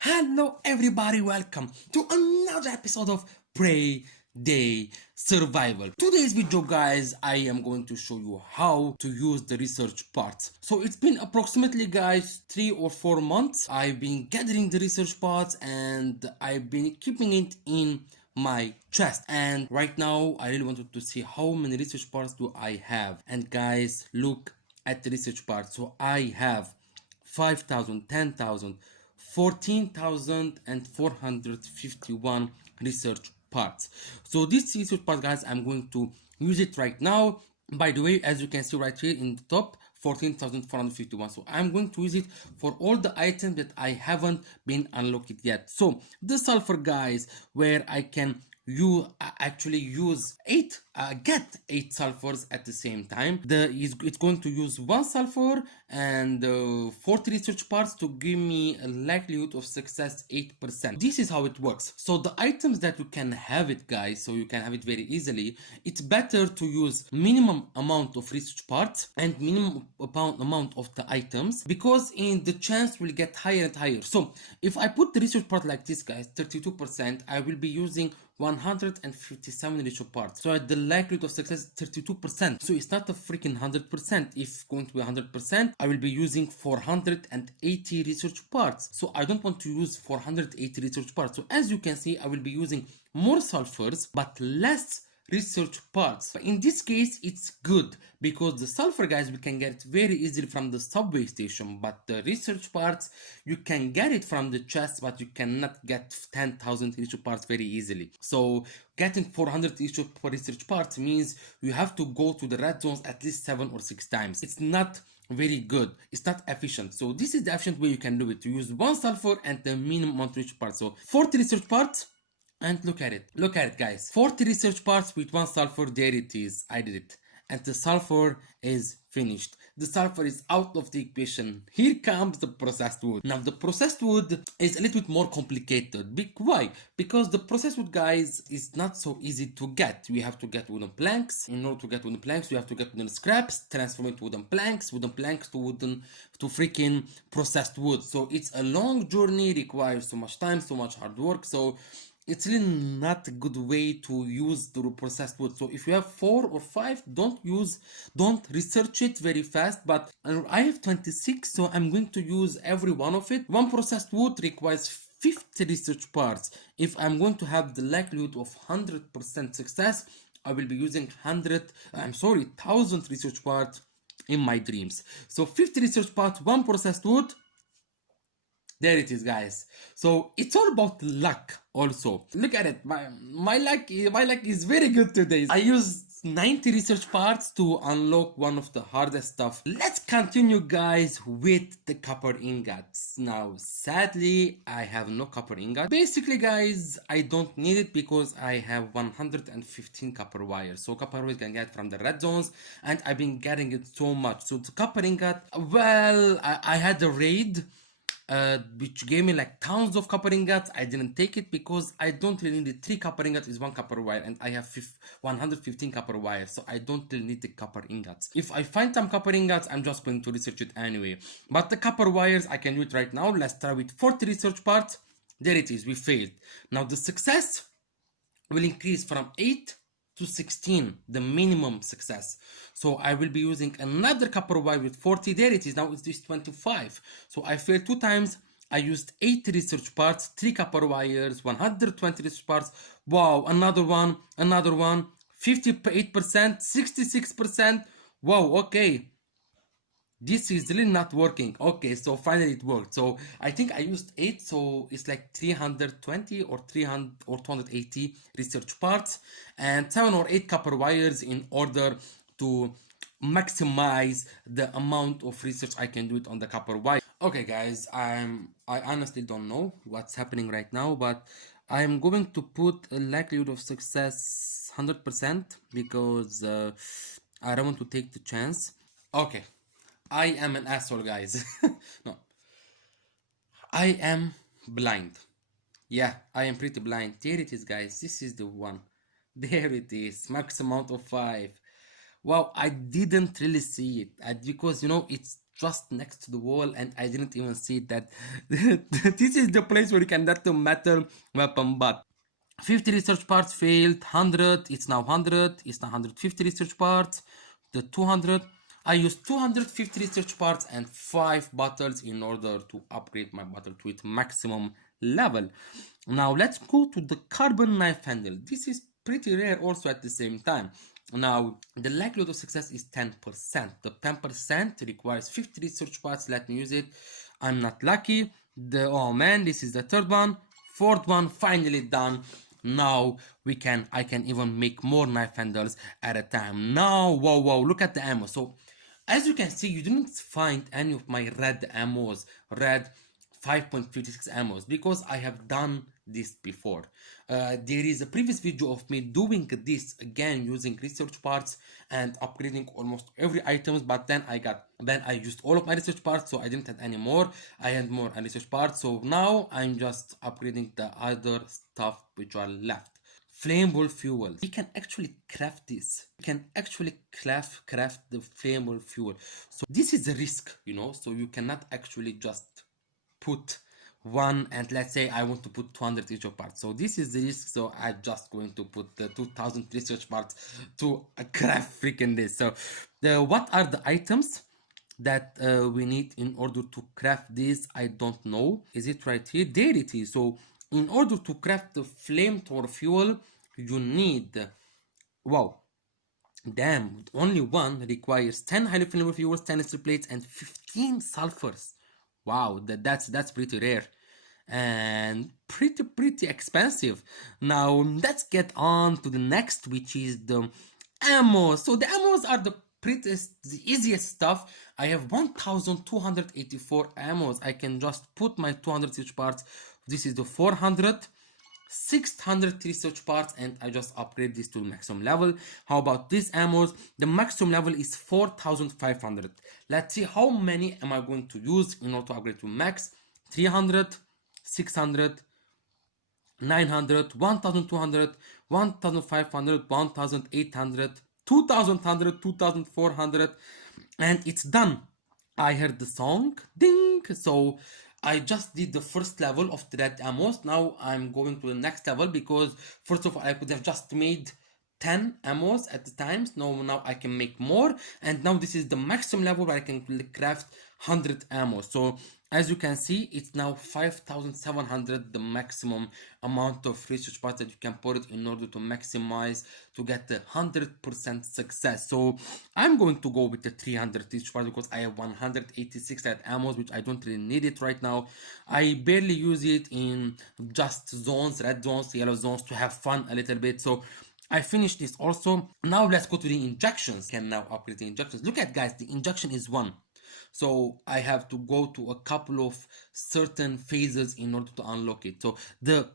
Hello everybody, welcome to another episode of Prey Day Survival. Today's video guys, I am going to show you how to use the research parts. So it's been approximately guys 3 or 4 months. I've been gathering the research parts and I've been keeping it in my chest, and right now I really wanted to see how many research parts do I have. And guys, look at the research parts. So I have 5,000, 10,000, 14,451 research parts. So this research part guys, I'm going to use it right now. By the way, as you can see right here in the top, 14,451. So I'm going to use it for all the items that I haven't been unlocked yet. So the sulfur guys, where I can actually use get 8 sulfurs at the same time. It's going to use 1 sulfur and 40 research parts to give me a likelihood of success 8%. This is how it works. So the items that you can have it guys, so you can have it very easily, it's better to use minimum amount of research parts and minimum amount of the items, because in the chance will get higher and higher. So if I put the research part like this guys, 32%, I will be using 157 research parts. So the likelihood of success is 32%. So it's not a freaking 100%. If going to be 100%, I will be using 480 research parts. So I don't want to use 480 research parts. So as you can see, I will be using more sulfurs but less research parts. But in this case it's good because the sulfur guys we can get very easily from the subway station, but the research parts you can get it from the chest, but you cannot get 10,000 research parts very easily. So getting 400 research parts means you have to go to the red zones at least 7 or 6 times. It's not very good, it's not efficient. So this is the efficient way you can do it, to use 1 sulfur and the minimum amount of research parts. So 40 research parts. And look at it guys, 40 research parts with 1 sulfur. There it is, I did it, and the sulfur is finished. The sulfur is out of the equation. Here comes the processed wood. Now the processed wood is a little bit more complicated. Why? Because the processed wood guys is not so easy to get. We have to get wooden planks. In order to get wooden planks we have to get wooden scraps, transform it to wooden planks to freaking processed wood. So it's a long journey, requires so much time, so much hard work. So it's really not a good way to use the processed wood. So if you have 4 or 5, don't research it very fast. But I have 26, so I'm going to use every one of it. 1 processed wood requires 50 research parts. If I'm going to have the likelihood of 100% success, I will be using 1,000 research parts in my dreams. So 50 research parts, 1 processed wood. There it is guys. So it's all about luck also. Look at it, my luck is very good today. I used 90 research parts to unlock one of the hardest stuff. Let's continue guys with the copper ingots. Now sadly I have no copper ingot. Basically guys, I don't need it because I have 115 copper wires. So copper wires can get from the red zones, and I've been getting it so much. So the copper ingot, well, I had a raid which gave me like tons of copper ingots. I didn't take it because I don't really need it. 3 copper ingots is 1 copper wire, and I have 115 copper wires, so I don't really need the copper ingots. If I find some copper ingots, I'm just going to research it anyway. But the copper wires, I can do it right now. Let's try with 40 research parts. There it is, we failed. Now the success will increase from 8 to 16, the minimum success. So I will be using another copper wire with 40. There it is, now it's 25. So I failed 2 times. I used 8 research parts, 3 copper wires, 120 research parts. Wow, another one, 58%, 66%. Wow, okay. This is really not working. Okay, so finally it worked. So I think I used 8, so it's like 320 or 300 or 280 research parts and 7 or 8 copper wires in order to maximize the amount of research I can do it on the copper wire. Okay guys, I honestly don't know what's happening right now, but I'm going to put a likelihood of success 100% because I don't want to take the chance. Okay, I am an asshole guys. No, I am blind. Yeah, I am pretty blind. There it is guys, this is the one. There it is, max amount of 5. Wow, I didn't really see it because you know it's just next to the wall and I didn't even see that this is the place where you can get the metal weapon. But 50 research parts failed, 100, it's now 100, it's now 150 research parts, the 200. I used 250 research parts and 5 battles in order to upgrade my battle to its maximum level. Now let's go to the carbon knife handle. This is pretty rare also at the same time. Now the likelihood of success is 10%. The 10% requires 50 research parts. Let me use it. I'm not lucky. Oh man, this is the third one. Fourth one, finally done. Now I can even make more knife handles at a time. Now, whoa, look at the ammo. So as you can see, you didn't find any of my red ammos, red 5.56 ammos, because I have done this before. There is a previous video of me doing this again using research parts and upgrading almost every items, but then I used all of my research parts, so I didn't have any more. I had more research parts, so now I'm just upgrading the other stuff which are left. Flammable fuel. We can actually craft this. We can actually craft the flammable fuel. So this is a risk, you know, so you cannot actually just put one and let's say I want to put 200 research parts. So this is the risk, so I'm just going to put the 2000 research parts to craft freaking this. So what are the items that we need in order to craft this? I don't know. Is it right here? There it is. So in order to craft the flamethrower fuel, you need, wow, damn, only one requires 10 highly flammable fuels, 10 steel plates, and 15 sulfurs. Wow, that's pretty rare and pretty expensive. Now let's get on to the next, which is the ammo. So the ammos are the easiest stuff. I have 1284 ammos. I can just put my 200 research parts. This is the 400, 600 research parts, and I just upgrade this to the maximum level. How about these ammos? The maximum level is 4500. Let's see how many am I going to use in order to upgrade to max. 300, 600, 900, 1200, 1500, 1800, 2100, 2400, and it's done. I heard the song, ding. So I just did the first level of the red ammos. Now I'm going to the next level because first of all I could have just made 10 ammos at the time. Now I can make more, and now this is the maximum level where I can craft 100 ammos. So as you can see, it's now 5700, the maximum amount of research parts that you can put it in order to maximize to get the 100% success. So I'm going to go with the 300 research parts because I have 186 red ammos, which I don't really need it right now. I barely use it in just zones, red zones, yellow zones, to have fun a little bit. So I finished this also. Now let's go to the injections. Can now upgrade the injections. Look at, guys, the injection is 1. So I have to go to a couple of certain phases in order to unlock it. So the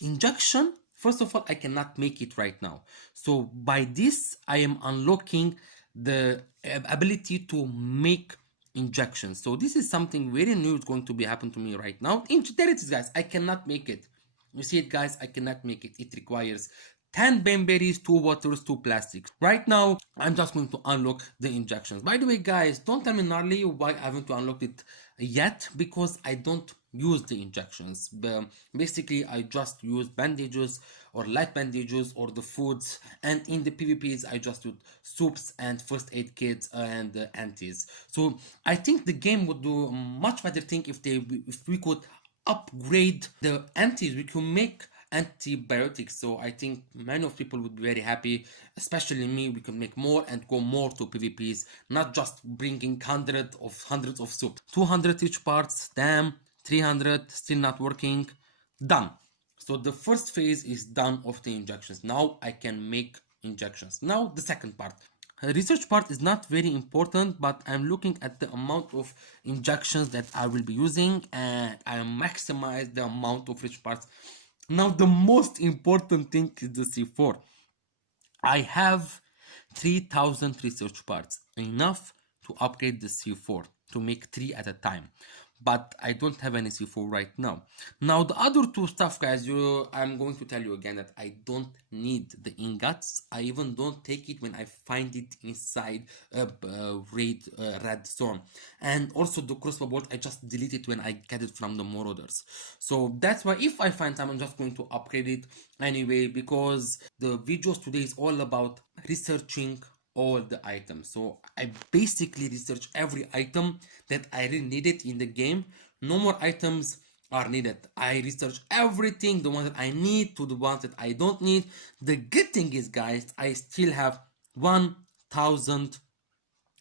injection, first of all, I cannot make it right now. So by this, I am unlocking the ability to make injections. So this is something very new. It's going to be happen to me right now. There it is, guys. I cannot make it. You see it, guys? I cannot make it. It requires 10 berries, 2 waters, 2 plastics. Right now, I'm just going to unlock the injections. By the way, guys, don't tell me gnarly why I haven't unlocked it yet, because I don't use the injections. Basically, I just use bandages or light bandages or the foods, and in the PvPs, I just use soups and first aid kits and antis. So I think the game would do a much better thing if we could upgrade the antis. We could make antibiotics. So I think many of people would be very happy, especially me. We can make more and go more to PvPs, not just bringing hundreds of soup. 200 each parts, damn. 300 still not working. Done. So the first phase is done of the injections. Now I can make injections. Now the second part. Research part is not very important, but I'm looking at the amount of injections that I will be using, and I maximize the amount of research parts. Now the most important thing is the C4. I have 3000 research parts, enough to upgrade the C4 to make 3 at a time. but I don't have any C4 right now. Now the other two stuff, guys, I'm going to tell you again that I don't need the ingots. I even don't take it when I find it inside a red zone. And also the crossbow bolt, I just delete it when I get it from the marauders. So that's why if I find time, I'm just going to upgrade it anyway, because the videos today is all about researching all the items. So I basically research every item that I really needed in the game. No more items are needed. I research everything, the ones that I need to the ones that I don't need. The good thing is, guys, I still have 1,000.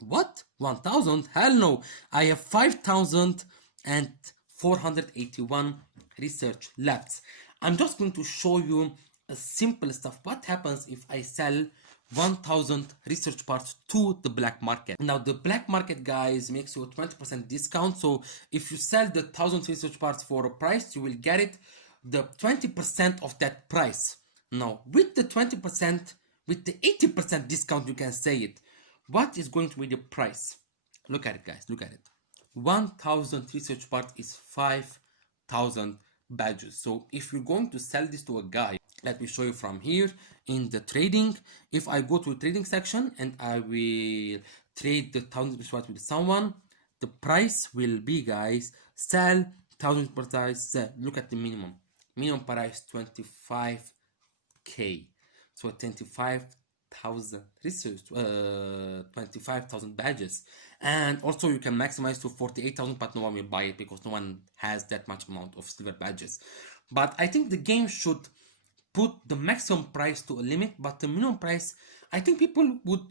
What? 1,000? Hell no. I have 5,481 research left. I'm just going to show you a simple stuff. What happens if I sell 1,000 research parts to the black market? Now the black market, guys, makes you a 20% discount. So if you sell the 1,000 research parts for a price, you will get it the 20% of that price. Now with the 20%, with the 80% discount, you can say it. What is going to be the price? Look at it, guys, look at it. 1,000 research parts is 5,000 badges. So if you're going to sell this to a guy, let me show you from here in the trading. If I go to the trading section and I will trade the 1,000 research parts with someone, the price will be, guys, sell 1,000 price. Look at the minimum price 25k. So 25,000 research, 25,000 badges. And also you can maximize to 48,000, but no one will buy it because no one has that much amount of silver badges. But I think the game should put the maximum price to a limit, but the minimum price, I think people would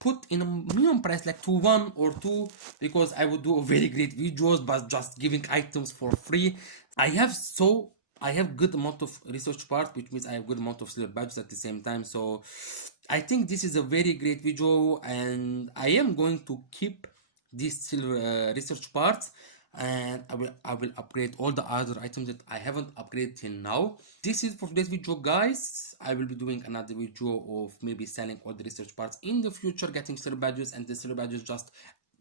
put in a minimum price like to 1 or 2, because I would do a very great videos but just giving items for free. I have good amount of research part, which means I have good amount of silver badges at the same time. So I think this is a very great video, and I am going to keep these silver research parts, and I will upgrade all the other items that I haven't upgraded till now. This is for today's video, guys. I will be doing another video of maybe selling all the research parts in the future, getting silver badges, and the silver badges just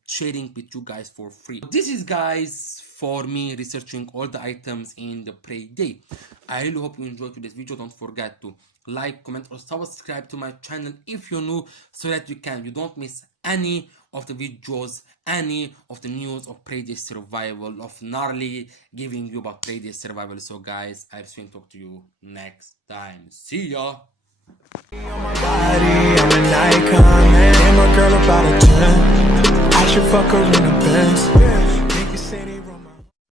sharing with you guys for free. This is, guys, for me researching all the items in the Prey Day. I really hope you enjoyed today's video. Don't forget to like, comment, or subscribe to my channel if you're new, so that you don't miss any of the videos, any of the news of Prey Day survival, of Gnarly giving you about Prey Day survival. So guys, I'll soon talk to you next time. See ya. My body, I'm an icon, man. And my girl about a 10. I should fuck her in a Benz.